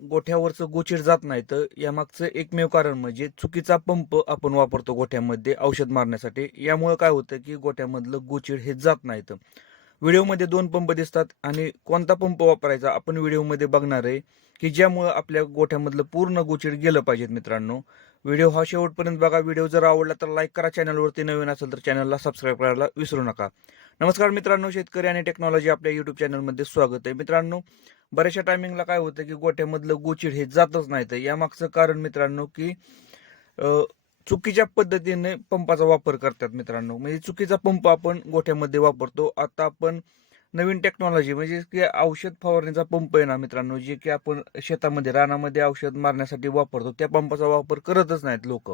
गोठ्यावरचं गोचीर जात नाही तर यामागचं एकमेव कारण म्हणजे चुकीचा पंप आपण वापरतो गोठ्यामध्ये औषध मारण्यासाठी. यामुळं काय होतं की गोठ्यामधलं गोचीड हे जात नाही तर. व्हिडिओमध्ये दोन पंप दिसतात आणि कोणता पंप वापरायचा आपण व्हिडिओमध्ये बघणार आहे की ज्यामुळं आपल्या गोठ्यामधलं पूर्ण गोचीड गेलं पाहिजेत मित्रांनो. व्हिडिओ हा शेवटपर्यंत बघा. व्हिडिओ जर आवडला तर लाईक करा. चॅनलवरती नवीन असेल तर चॅनलला सबस्क्राईब करायला विसरू नका. नमस्कार मित्रांनो शेतकरी आणि टेक्नॉलॉजी आपल्या युट्यूब चॅनलमध्ये स्वागत आहे. मित्रांनो बऱ्याचशा टायमिंगला काय होतं की गोठ्यामधलं गोचीड हे जातच नाही तर यामागचं कारण मित्रांनो की चुकीच्या पद्धतीने पंपाचा वापर करतात मित्रांनो. म्हणजे चुकीचा पंप आपण गोठ्यामध्ये वापरतो. आता आपण नवीन टेक्नॉलॉजी म्हणजे की औषध फवारणीचा पंप आहे ना मित्रांनो जे की आपण शेतामध्ये रानामध्ये औषध मारण्यासाठी वापरतो. त्या पंपाचा वापर करतच नाहीत लोक.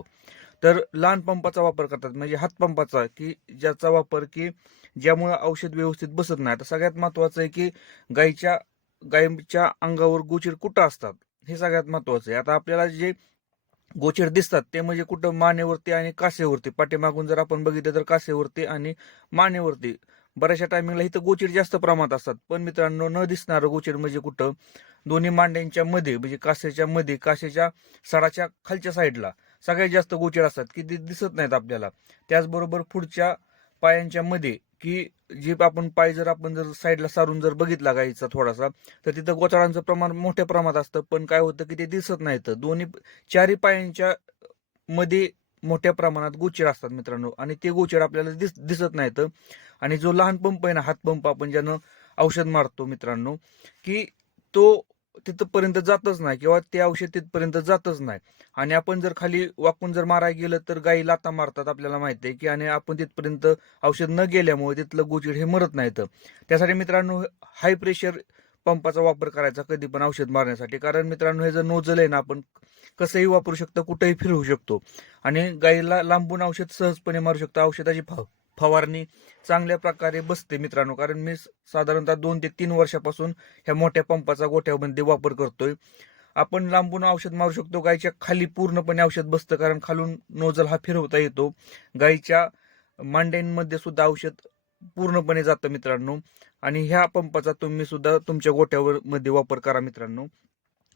तर लहान पंपाचा वापर करतात. म्हणजे हातपंपाचा की ज्याचा वापर की ज्यामुळे औषध व्यवस्थित बसत नाही. आता सगळ्यात महत्वाचं आहे की गाईच्या गायीच्या अंगावर गोचीड कुठं असतात? हे सगळ्यात महत्वाचं आहे. आता आपल्याला जे गोचर दिसतात ते म्हणजे कुठं मानेवरती आणि कासेवरती. पाठीमागून जर आपण बघितलं तर कासेवरती आणि मानेवरती. बऱ्याचशा टायमिंगला इथं गोचीड जास्त प्रमाणात असतात. पण मित्रांनो न दिसणारं गोचर म्हणजे कुठं? दोन्ही मांड्यांच्या मध्ये म्हणजे कासेच्या मध्ये कासेच्या सडाच्या खालच्या साईडला सगळ्यात जास्त गोचर असतात. की ते दिसत नाहीत आपल्याला. त्याचबरोबर पुढच्या पायांच्या मध्ये की जे आपण पाय जर आपण जर साईडला सारून जर बघितला गाईचा थोडासा तर तिथं गोचाळांचं प्रमाण मोठ्या प्रमाणात असतं. पण काय होतं की ते दिसत नाहीत दोन्ही चारी पायांच्या मध्ये मोठ्या प्रमाणात गोचर असतात मित्रांनो. आणि ते गोचर आपल्याला दिस दिसत नाहीत आणि जो लहान पंप आहे ना हातपंप आपण ज्यानं औषध मारतो मित्रांनो की तो तिथपर्यंत जातच नाही किंवा ते औषध तिथपर्यंत जातच नाही. आणि आपण जर खाली वाकून जर मारायला गेलं तर गाई लाता मारतात आपल्याला माहिती आहे की आणि आपण तिथपर्यंत औषध न गेल्यामुळे तिथलं गोचिड हे मरत नाहीत. त्यासाठी मित्रांनो हाय प्रेशर पंपाचा वापर करायचा कधी पण औषध मारण्यासाठी. कारण मित्रांनो हे जर नोजल आहे ना आपण कसंही वापरू शकतो कुठेही फिरवू शकतो. आणि गाईला लांबून औषध सहजपणे मारू शकतो. औषधाची भाव फवारणी चांगल्या प्रकारे बसते मित्रांनो. कारण मी साधारणतः दोन ते तीन वर्षापासून ह्या मोठ्या पंपाचा गोठ्यामध्ये वापर करतोय. आपण लांबून औषध मारू शकतो. गायीच्या खाली पूर्णपणे औषध बसतं. कारण खालून नोजल हा फिरवता येतो. गायीच्या मांड्यांमध्ये सुद्धा औषध पूर्णपणे जातं मित्रांनो. आणि ह्या पंपाचा तुम्ही सुद्धा तुमच्या गोठ्यावर मध्ये वापर करा मित्रांनो.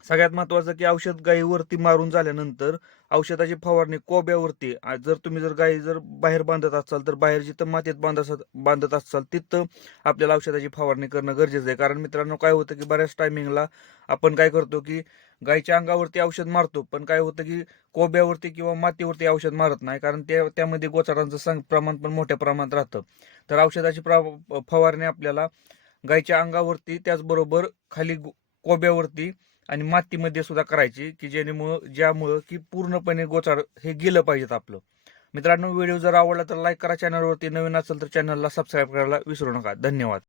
सगळ्यात महत्वाचं की औषध गायीवरती मारून झाल्यानंतर औषधाची फवारणी कोब्यावरती जर तुम्ही जर गायी जर बाहेर बांधत असाल तर बाहेर जिथं मातीत बांधत बांधत असाल तिथं आपल्याला औषधाची फवारणी करणं गरजेचं आहे. कारण मित्रांनो काय होतं की बऱ्याच टायमिंगला आपण काय करतो की गायीच्या अंगावरती औषध मारतो पण काय होतं की कोब्यावरती किंवा मातीवरती औषध मारत नाही. कारण त्या त्यामध्ये गोचारांचं संग प्रमाण पण मोठ्या प्रमाणात राहतं. तर औषधाची प्रा- फवारणी आपल्याला गायीच्या अंगावरती त्याचबरोबर खाली कोब्यावरती आणि मातीमध्ये सुद्धा करायची की जेणेमुळं ज्यामुळं की पूर्णपणे गोचाड हे गेलं पाहिजेत आपलं. मित्रांनो व्हिडिओ जर आवडला तर लाईक करा चॅनलवरती नवीन असेल तर चॅनलला सबस्क्राईब करायला विसरू नका. धन्यवाद.